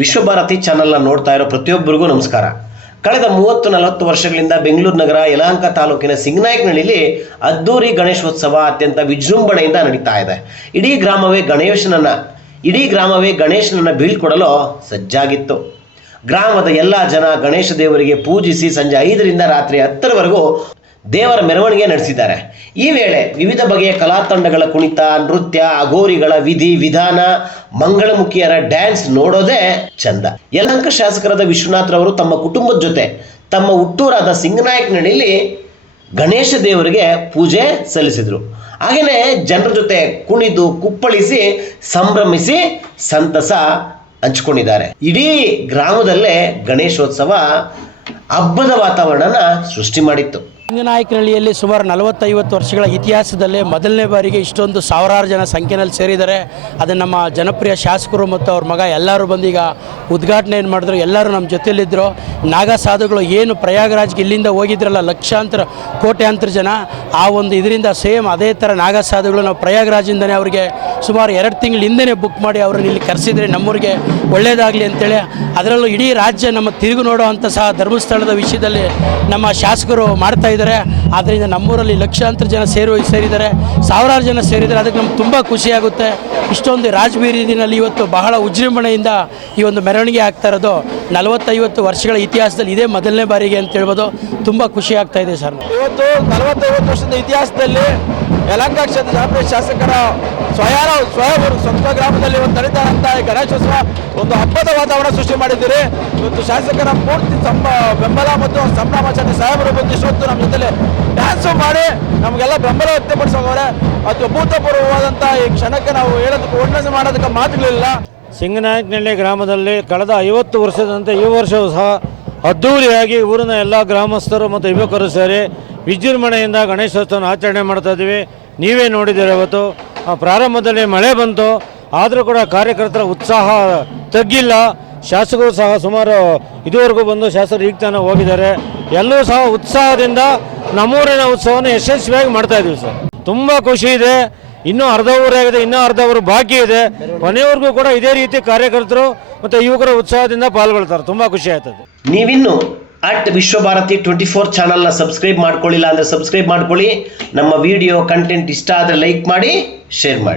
ವಿಶ್ವಭಾರತಿ ಚಾನೆಲ್ನ ನೋಡ್ತಾ ಇರೋ ಪ್ರತಿಯೊಬ್ಬರಿಗೂ ನಮಸ್ಕಾರ. ಕಳೆದ 30-40 ವರ್ಷಗಳಿಂದ ಬೆಂಗಳೂರು ನಗರ ಯಲಹಂಕ ತಾಲೂಕಿನ ಸಿಂಗನಾಯಕನಹಳ್ಳಿಯಲ್ಲಿ ಅದ್ದೂರಿ ಗಣೇಶೋತ್ಸವ ಅತ್ಯಂತ ವಿಜೃಂಭಣೆಯಿಂದ ನಡೀತಾ ಇದೆ. ಇಡೀ ಗ್ರಾಮವೇ ಗಣೇಶನನ್ನ ಬೀಳ್ಕೊಡಲು ಸಜ್ಜಾಗಿತ್ತು. ಗ್ರಾಮದ ಎಲ್ಲ ಜನ ಗಣೇಶ ದೇವರಿಗೆ ಪೂಜಿಸಿ ಸಂಜೆ 5ರಿಂದ ರಾತ್ರಿ 10ರವರೆಗೂ ದೇವರ ಮೆರವಣಿಗೆ ನಡೆಸಿದ್ದಾರೆ. ಈ ವೇಳೆ ವಿವಿಧ ಬಗೆಯ ಕಲಾ ತಂಡಗಳ ಕುಣಿತ, ನೃತ್ಯ, ಅಘೋರಿಗಳ ವಿಧಿ ವಿಧಾನ, ಮಂಗಳಮುಖಿಯರ ಡ್ಯಾನ್ಸ್ ನೋಡೋದೇ ಚಂದ. ಯಲಹಂಕ ಶಾಸಕರಾದ ವಿಶ್ವನಾಥ್ ರವರು ತಮ್ಮ ಕುಟುಂಬದ ಜೊತೆ ತಮ್ಮ ಹುಟ್ಟೂರಾದ ಸಿಂಗನಾಯಕನಹಳ್ಳಿಯಲ್ಲಿ ಗಣೇಶ ದೇವರಿಗೆ ಪೂಜೆ ಸಲ್ಲಿಸಿದರು. ಹಾಗೆಯೇ ಜನರ ಜೊತೆ ಕುಣಿದು ಕುಪ್ಪಳಿಸಿ ಸಂಭ್ರಮಿಸಿ ಸಂತಸ ಹಂಚಿಕೊಂಡಿದ್ದಾರೆ. ಇಡೀ ಗ್ರಾಮದಲ್ಲೇ ಗಣೇಶೋತ್ಸವ ಹಬ್ಬದ ವಾತಾವರಣನ ಸೃಷ್ಟಿ ಮಾಡಿತ್ತು. ಸಿಂಗನಾಯಕನಹಳ್ಳಿಯಲ್ಲಿ ಸುಮಾರು 40-50 ವರ್ಷಗಳ ಇತಿಹಾಸದಲ್ಲೇ ಮೊದಲನೇ ಬಾರಿಗೆ ಇಷ್ಟೊಂದು ಸಾವಿರಾರು ಜನ ಸಂಖ್ಯೆಯಲ್ಲಿ ಸೇರಿದ್ದಾರೆ. ಅದು ನಮ್ಮ ಜನಪ್ರಿಯ ಶಾಸಕರು ಮತ್ತು ಅವ್ರ ಮಗ ಎಲ್ಲರೂ ಬಂದೀಗ ಉದ್ಘಾಟನೆಯನ್ನು ಮಾಡಿದ್ರು. ಎಲ್ಲರೂ ನಮ್ಮ ಜೊತೆಯಲ್ಲಿದ್ದರು. ನಾಗಾ ಸಾಧುಗಳು ಏನು ಪ್ರಯಾಗರಾಜ್ಗೆ ಇಲ್ಲಿಂದ ಹೋಗಿದ್ರಲ್ಲ, ಲಕ್ಷಾಂತರ ಕೋಟ್ಯಾಂತರ ಜನ, ಆ ಒಂದು ಇದರಿಂದ ಸೇಮ್ ಅದೇ ಥರ ನಾಗಾ ಸಾಧುಗಳು ನಾವು ಪ್ರಯಾಗರಾಜಿಂದನೇ ಅವರಿಗೆ ಸುಮಾರು 2 ತಿಂಗಳ ಹಿಂದೆಯೇ ಬುಕ್ ಮಾಡಿ ಅವ್ರನ್ನ ಇಲ್ಲಿ ಕರೆಸಿದರೆ ನಮ್ಮೂರಿಗೆ ಒಳ್ಳೆಯದಾಗಲಿ ಅಂತೇಳಿ. ಅದರಲ್ಲೂ ಇಡೀ ರಾಜ್ಯ ನಮ್ಮ ತಿರುಗು ನೋಡುವಂಥ ಸಹ ಧರ್ಮಸ್ಥಳದ ವಿಷಯದಲ್ಲಿ ನಮ್ಮ ಶಾಸಕರು ಮಾಡ್ತಾ ಇದ್ದಾರೆ. ಆದ್ದರಿಂದ ನಮ್ಮೂರಲ್ಲಿ ಲಕ್ಷಾಂತರ ಜನ ಸೇರಿದ್ದಾರೆ, ಸಾವಿರಾರು ಜನ ಸೇರಿದ್ದಾರೆ. ಅದಕ್ಕೆ ನಮ್ಗೆ ತುಂಬ ಖುಷಿಯಾಗುತ್ತೆ. ಇಷ್ಟೊಂದು ರಾಜಬೀದಿನಲ್ಲಿ ಇವತ್ತು ಬಹಳ ವಿಜೃಂಭಣೆಯಿಂದ ಈ ಒಂದು ಮೆರವಣಿಗೆ ಆಗ್ತಾ ಇರೋದು 40-50 ವರ್ಷಗಳ ಇತಿಹಾಸದಲ್ಲಿ ಇದೇ ಮೊದಲನೇ ಬಾರಿಗೆ ಅಂತ ಹೇಳ್ಬೋದು. ತುಂಬ ಖುಷಿ ಆಗ್ತಾ ಇದೆ ಸರ್. ಇವತ್ತು 40-50 ವರ್ಷದ ಇತಿಹಾಸದಲ್ಲಿ ಯಲಹಂಕ ಕ್ಷೇತ್ರ ಜನಪ್ರಿಯ ಶಾಸಕರ ಸ್ವಂತ ಗ್ರಾಮದಲ್ಲಿ ಒಂದು ನಡೀತಾರಂತ ಗಣೇಶೋತ್ಸವ ಒಂದು ಹಬ್ಬದ ವಾತಾವರಣ ಸೃಷ್ಟಿ ಮಾಡಿದ್ದೀರಿ. ಇವತ್ತು ಶಾಸಕರ ಪೂರ್ತಿ ಬೆಂಬಲ ಮತ್ತು ಸಂಭ್ರಮಾಚರಣೆ ಸಾಹೇಬರು ಬಂದು ಇಷ್ಟೊತ್ತು ನಮ್ಮ ಜೊತೆಲಿ ಡ್ಯಾನ್ಸು ಮಾಡಿ ನಮಗೆಲ್ಲ ಬೆಂಬಲ ವ್ಯಕ್ತಪಡಿಸೋರೆ. ಅದು ಅಭೂತಪೂರ್ವವಾದಂಥ ಈ ಕ್ಷಣಕ್ಕೆ ನಾವು ಹೇಳೋದಕ್ಕೆ ವರ್ಣನೆ ಮಾಡೋದಕ್ಕೆ ಮಾತುಗಳಿಲ್ಲ. ಸಿಂಗನಾಯಕನಹಳ್ಳಿ ಗ್ರಾಮದಲ್ಲಿ ಕಳೆದ 50 ವರ್ಷದಂತೆ ಈ ವರ್ಷವೂ ಸಹ ಅದ್ದೂರಿಯಾಗಿ ಊರಿನ ಎಲ್ಲ ಗ್ರಾಮಸ್ಥರು ಮತ್ತು ಯುವಕರು ಸೇರಿ ವಿಜೃಂಭಣೆಯಿಂದ ಗಣೇಶೋತ್ಸವನ ಆಚರಣೆ ಮಾಡ್ತಾ ಇದ್ದೀವಿ. ನೀವೇ ನೋಡಿದ್ದೀರಿ. ಇವತ್ತು ಪ್ರಾರಂಭದಲ್ಲಿ ಮಳೆ ಬಂತು, ಆದರೂ ಕೂಡ ಕಾರ್ಯಕರ್ತರ ಉತ್ಸಾಹ ತಗ್ಗಿಲ್ಲ. ಶಾಸಕರು ಸಹ ಸುಮಾರು ಇದುವರೆಗೂ ಬಂದು ಶಾಸಕರು ಈಗ ತಾನೇ ಹೋಗಿದ್ದಾರೆ. ಎಲ್ಲರೂ ಸಹ ಉತ್ಸಾಹದಿಂದ ನಮ್ಮೂರಿನ ಉತ್ಸವನ ಯಶಸ್ವಿಯಾಗಿ ಮಾಡ್ತಾ ಇದ್ದೀವಿ ಸರ್. ತುಂಬ ಖುಷಿ ಇದೆ. ಇನ್ನೂ ಅರ್ಧ ಊರಾಗಿದೆ, ಇನ್ನೂ ಅರ್ಧ ಊರು ಬಾಕಿ ಇದೆ. ಕೊನೆಯವರೆಗೂ ಕೂಡ ಇದೇ ರೀತಿ ಕಾರ್ಯಕರ್ತರು ಮತ್ತು ಯುವಕರ ಉತ್ಸಾಹದಿಂದ ಪಾಲ್ಗೊಳ್ತಾರೆ. ತುಂಬ ಖುಷಿ ಆಯ್ತದೆ. ನೀವಿನ್ನು ವಿಶ್ವಭಾರತಿ 24 ಚಾನಲ್ನ ಸಬ್ಸ್ಕ್ರೈಬ್ ಮಾಡ್ಕೊಳ್ಳಿಲ್ಲ ಅಂದರೆ ಸಬ್ಸ್ಕ್ರೈಬ್ ಮಾಡ್ಕೊಳ್ಳಿ. ನಮ್ಮ ವಿಡಿಯೋ ಕಂಟೆಂಟ್ ಇಷ್ಟ ಆದರೆ ಲೈಕ್ ಮಾಡಿ, ಶೇರ್ ಮಾಡಿ.